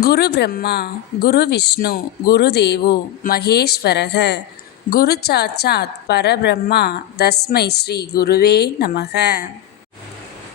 குரு பிரம்மா குரு விஷ்ணு குரு தேவோ மகேஸ்வரக குரு சாட்சாத் பரபிரம்மா தஸ்மை ஸ்ரீ குருவே நமக.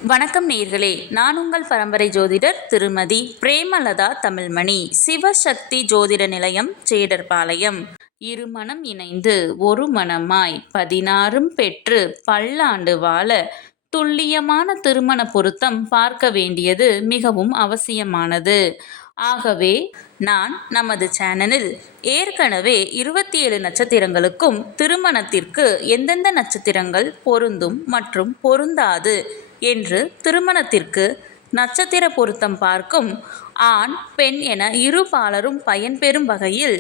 வணக்கம் நேர்களே நான் உங்கள் பரம்பரை ஜோதிடர் திருமதி பிரேமலதா தமிழ்மணி சிவசக்தி ஜோதிட நிலையம் சேடர்பாளையம். இருமணம் இணைந்து ஒரு மனமாய் பதினாறும் பெற்று பல்லாண்டு வாழ துல்லியமான திருமண பொருத்தம் பார்க்க வேண்டியது மிகவும் அவசியமானது. ஆகவே நான் நமது சேனலில் ஏற்கனவே இருபத்தி ஏழு நட்சத்திரங்களுக்கும் திருமணத்திற்கு எந்தெந்த நட்சத்திரங்கள் பொருந்தும் மற்றும் பொருந்தாது என்று திருமணத்திற்கு நட்சத்திர பொருத்தம் பார்க்கும் ஆண் பெண் என இரு பாலரும் பயன்பெறும் வகையில்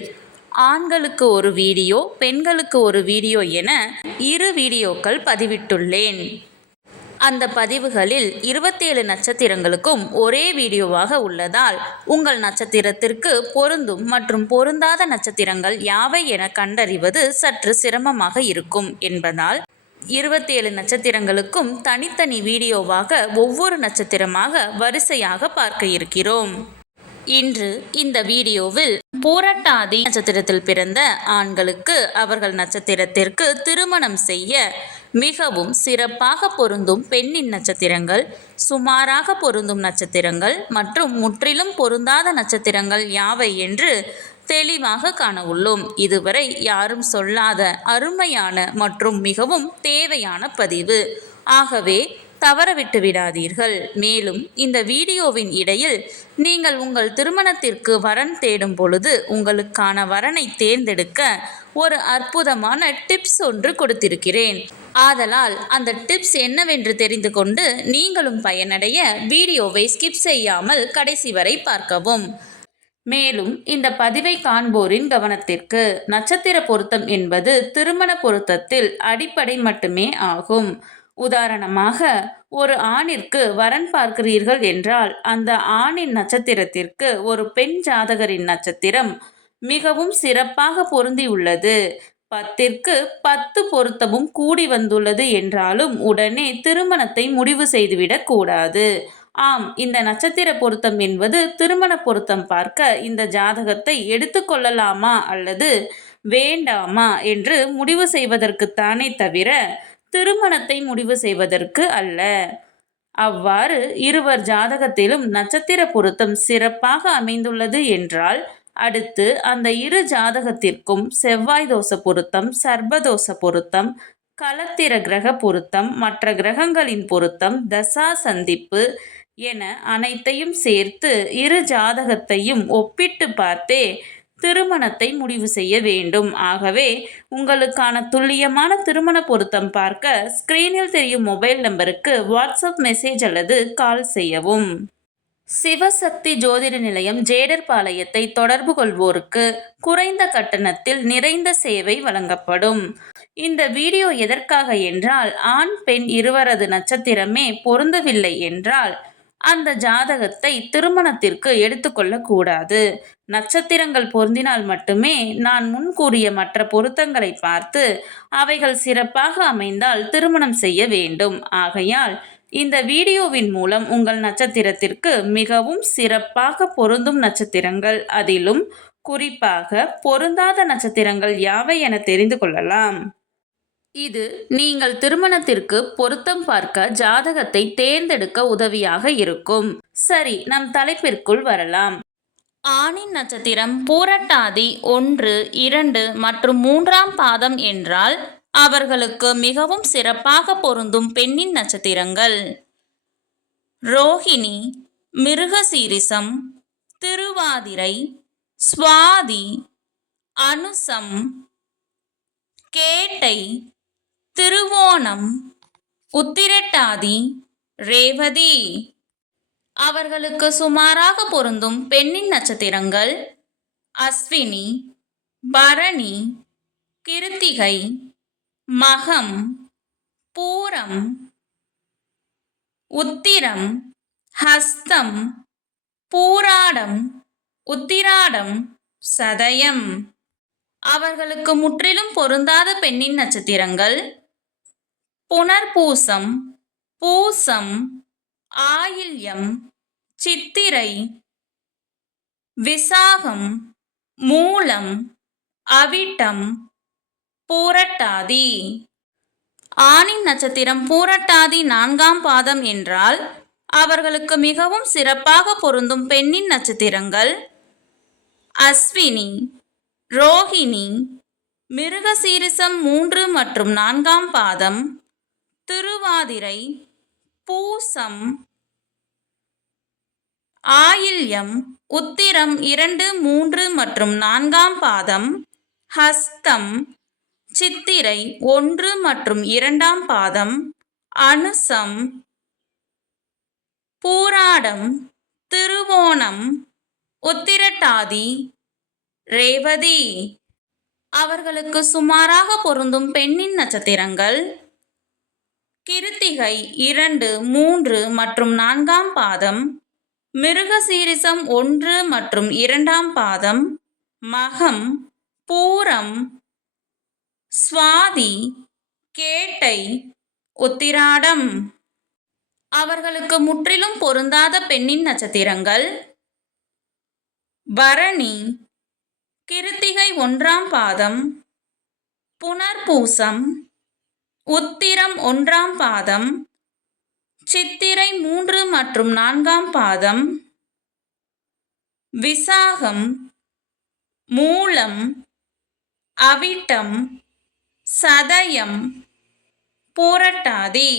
ஆண்களுக்கு ஒரு வீடியோ பெண்களுக்கு ஒரு வீடியோ என இரு வீடியோக்கள் பதிவிட்டுள்ளேன். அந்த பதிவுகளில் இருபத்தேழு நட்சத்திரங்களுக்கும் ஒரே வீடியோவாக உள்ளதால் உங்கள் நட்சத்திரத்திற்கு பொருந்தும் மற்றும் பொருந்தாத நட்சத்திரங்கள் யாவை என கண்டறிவது சற்று சிரமமாக இருக்கும் என்பதால் இருபத்தேழு நட்சத்திரங்களுக்கும் தனித்தனி வீடியோவாக ஒவ்வொரு நட்சத்திரமாக வரிசையாக பார்க்க இருக்கிறோம். இன்று இந்த வீடியோவில் பூரட்டாதி நட்சத்திரத்தில் பிறந்த ஆண்களுக்கு அவர்கள் நட்சத்திரத்திற்கு திருமணம் செய்ய மிகவும் சிறப்பாக பொருந்தும் பெண்ணின் நட்சத்திரங்கள் சுமாராக பொருந்தும் நட்சத்திரங்கள் மற்றும் முற்றிலும் பொருந்தாத நட்சத்திரங்கள் யாவை என்று தெளிவாக காண உள்ளோம். இதுவரை யாரும் சொல்லாத அருமையான மற்றும் மிகவும் தேவையான பதிவு. ஆகவே தவறவிட்டு விடாதீர்கள். மேலும் இந்த வீடியோவின் இடையில் நீங்கள் உங்கள் திருமணத்திற்கு வரன் தேடும் பொழுது உங்களுக்கான வரனை தேர்ந்தெடுக்க ஒரு அற்புதமான டிப்ஸ் ஒன்று கொடுத்திருக்கிறேன். ஆதலால் அந்த டிப்ஸ் என்னவென்று தெரிந்து கொண்டு நீங்களும் பயனடைய வீடியோவை ஸ்கிப் செய்யாமல் கடைசி வரை பார்க்கவும். மேலும் இந்த பதிவை காண்போரின் கவனத்திற்கு நட்சத்திர பொருத்தம் என்பது திருமண பொருத்தத்தில் அடிப்படை மட்டுமே ஆகும். உதாரணமாக ஒரு ஆணிற்கு வரன் பார்க்கிறீர்கள் என்றால் அந்த ஆணின் நட்சத்திரத்திற்கு ஒரு பெண் ஜாதகரின் நட்சத்திரம் மிகவும் சிறப்பாக பொருந்தியுள்ளது. பத்திற்கு பத்து பொருத்தமும் கூடி வந்துள்ளது என்றாலும் உடனே திருமணத்தை முடிவு செய்துவிடக் கூடாது. ஆம் இந்த நட்சத்திர பொருத்தம் என்பது திருமண பொருத்தம் பார்க்க இந்த ஜாதகத்தை எடுத்துக்கொள்ளலாமா அல்லது வேண்டாமா என்று முடிவு செய்வதற்குத்தானே தவிர திருமணத்தை முடிவு செய்வதற்கு அல்ல. அவ்வாறு இருவர் ஜாதகத்திலும் நட்சத்திர பொருத்தம் சிறப்பாக அமைந்துள்ளது என்றால் அடுத்து அந்த இரு ஜாதகத்திற்கும் செவ்வாய் தோச பொருத்தம் சர்பதோஷ பொருத்தம் களத்திர கிரக பொருத்தம் மற்ற கிரகங்களின் பொருத்தம் தசா சந்திப்பு என அனைத்தையும் சேர்த்து இரு ஜாதகத்தையும் ஒப்பிட்டு பார்த்தே திருமணத்தை முடிவு செய்ய வேண்டும். ஆகவே உங்களுக்கான துல்லியமான திருமண பொருத்தம் பார்க்க ஸ்கிரீனில் தெரியும் மொபைல் நம்பருக்கு வாட்ஸ்அப் மெசேஜ் அல்லது கால் செய்யவும். சிவசக்தி ஜோதிட நிலையம் ஜேடர்பாளையத்தை தொடர்பு கொள்வோருக்கு குறைந்த கட்டணத்தில் நிறைந்த சேவை வழங்கப்படும். இந்த வீடியோ எதற்காக என்றால் ஆண் பெண் இருவரது நட்சத்திரமே பொருந்தவில்லை என்றால் அந்த ஜாதகத்தை திருமணத்திற்கு எடுத்துக்கொள்ளக்கூடாது. நட்சத்திரங்கள் பொருந்தினால் மட்டுமே நான் முன் கூறிய மற்ற பொருத்தங்களை பார்த்து அவைகள் சிறப்பாக அமைந்தால் திருமணம் செய்ய வேண்டும். ஆகையால் இந்த வீடியோவின் மூலம் உங்கள் நட்சத்திரத்திற்கு மிகவும் சிறப்பாக பொருந்தும் நட்சத்திரங்கள். அதிலும் குறிப்பாக பொருந்தாத நட்சத்திரங்கள் யாவை என தெரிந்து கொள்ளலாம். இது நீங்கள் திருமணத்திற்கு பொருத்தம் பார்க்க ஜாதகத்தை தேர்ந்தெடுக்க உதவியாக இருக்கும். சரி நம் தலைப்பிற்குள் வரலாம். ஆணின் நட்சத்திரம் பூரட்டாதி ஒன்று இரண்டு மற்றும் மூன்றாம் பாதம் என்றால் அவர்களுக்கு மிகவும் சிறப்பாக பொருந்தும் பெண்ணின் நட்சத்திரங்கள். ரோஹிணி மிருகசீரிசம் திருவாதிரை சுவாதி அனுசம் கேட்டை திருவோணம் உத்திரட்டாதி ரேவதி. அவர்களுக்கு சுமாராக பொருந்தும் பெண்ணின் நட்சத்திரங்கள் அஸ்வினி பரணி கிருத்திகை மகம் பூரம் உத்திரம் ஹஸ்தம் பூராடம் உத்திராடம் சதயம். அவர்களுக்கு முற்றிலும் பொருந்தாத பெண்ணின் நட்சத்திரங்கள் புனர்பூசம் பூசம் ஆயில்யம் சித்திரை விசாகம் மூலம் அவிட்டம் பூரட்டாதி. ஆணின் நட்சத்திரம் பூரட்டாதி நான்காம் பாதம் என்றால் அவர்களுக்கு மிகவும் சிறப்பாக பொருந்தும் பெண்ணின் நட்சத்திரங்கள். அஸ்வினி ரோஹிணி மிருகசீரிசம் மூன்று மற்றும் நான்காம் பாதம். திருவாதிரை பூசம் ஆயில்யம் உத்திரம் இரண்டு மூன்று மற்றும் நான்காம் பாதம் ஹஸ்தம் சித்திரை ஒன்று மற்றும் இரண்டாம் பாதம் அனுசம் பூராடம் திருவோணம் உத்திரட்டாதி ரேவதி. அவர்களுக்கு சுமாராக பொருந்தும் பெண்ணின் நட்சத்திரங்கள் கிருத்திகை இரண்டு மூன்று மற்றும் நான்காம் பாதம் மிருகசீரிசம் ஒன்று மற்றும் இரண்டாம் பாதம் மகம் பூரம் சுவாதி கேட்டை உத்திராடம். அவர்களுக்கு முற்றிலும் பொருந்தாத பெண்ணின் நட்சத்திரங்கள். பரணி கிருத்திகை ஒன்றாம் பாதம் புனர்பூசம் உத்திரம் ஒன்றாம் பாதம் சித்திரை மூன்று மற்றும் நான்காம் பாதம். விசாகம் மூலம் அவிட்டம் சதயம் போரட்டாதே.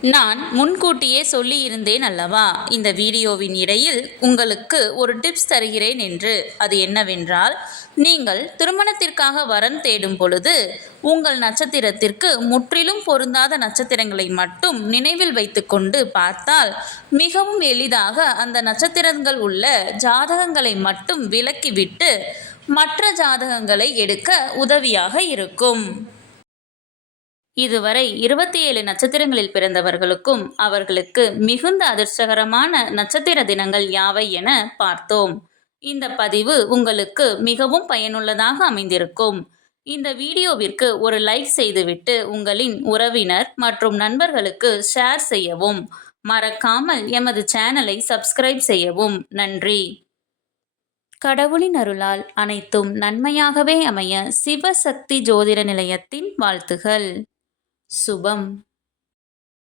நான் முன்கூட்டியே சொல்லியிருந்தேன் அல்லவா? இந்த வீடியோவின் இடையில் உங்களுக்கு ஒரு டிப்ஸ் தருகிறேன் என்று. அது என்னவென்றால் நீங்கள் திருமணத்திற்காக வரன் தேடும் பொழுது உங்கள் நட்சத்திரத்திற்கு முற்றிலும் பொருந்தாத நட்சத்திரங்களை மட்டும் நினைவில் வைத்துக்கொண்டு பார்த்தால் மிகவும் எளிதாக அந்த நட்சத்திரங்கள் உள்ள ஜாதகங்களை மட்டும் விலக்கிவிட்டு மற்ற ஜாதகங்களை எடுக்க உதவியாக இருக்கும். இதுவரை இருபத்தி ஏழு நட்சத்திரங்களில் பிறந்தவர்களுக்கும் அவர்களுக்கு மிகுந்த அதிர்ஷ்டகரமான நட்சத்திர தினங்கள் யாவை என பார்த்தோம். இந்த பதிவு உங்களுக்கு மிகவும் பயனுள்ளதாக அமைந்திருக்கும். இந்த வீடியோவிற்கு ஒரு லைக் செய்துவிட்டு உங்களின் உறவினர் மற்றும் நண்பர்களுக்கு ஷேர் செய்யவும். மறக்காமல் எமது சேனலை சப்ஸ்கிரைப் செய்யவும். நன்றி. கடவுளின் அருளால் அனைத்தும் நன்மையாகவே அமைய சிவசக்தி ஜோதிட நிலையத்தின் வாழ்த்துகள். சுபம்.